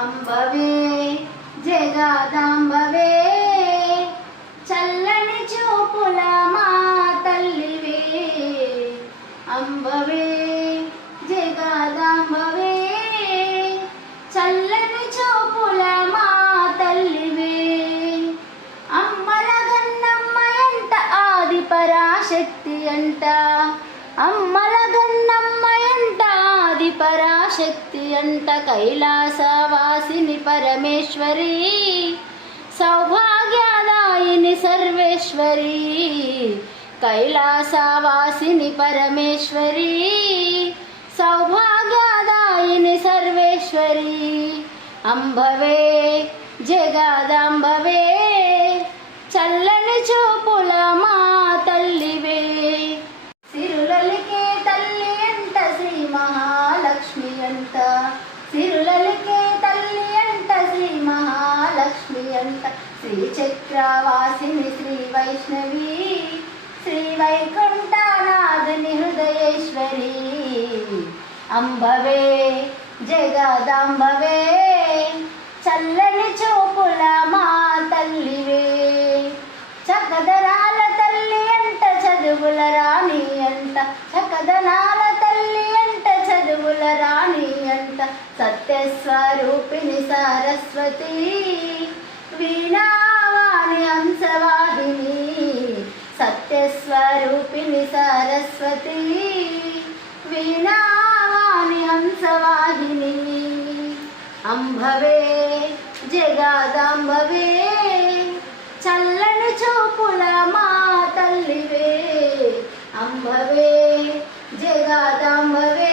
అంబవే జగదాంబవే చల్లని చూపుల మా తల్లివే అంబవే జగదాంబవే చల్లని చూపుల మా తల్లివే అమ్మల గన్నమ్మ ఎంట ఆది పరాశక్తి అంట అమ్మల గన్నమ్మ ఎంట ఆది పరాశక్తి అంట కైలాసవాసిని పరమేశ్వరి సౌభాగ్యదాయిని సర్వేశ్వరి కైలాసవాసిని పరమేశ్వరి సౌభాగ్యదాయిని సర్వేశ్వరి అంబవే జగదాంబవే చల్లని చూపుల మా తల్లివే సిరులలికే తల్లి అంట శ్రీ మహాలక్ష్మి అంట సిరులలికే తల్లి అంట శ్రీ మహాలక్ష్మి అంట శ్రీ చక్రవాసిని శ్రీ వైష్ణవి శ్రీ వైకుంఠనాథని హృదయేశ్వరి అంబవే జగదాంబవే చల్లని చూపుల మా తల్లివే చకదనాల తల్లి అంట చదువుల రాణి అంట చకదనాల తల్లి అంట చదువుల రాణి అంట సత్యస్వరూపిణి సరస్వతి వీణావాణి హంసవాహిని సత్యస్వరూపిణి సరస్వతి వీణావాణి హంసవాహిని అంబవే జగదాంబవే చల్లని చూపుల మా తల్లివే అంబవే జగదాంబవే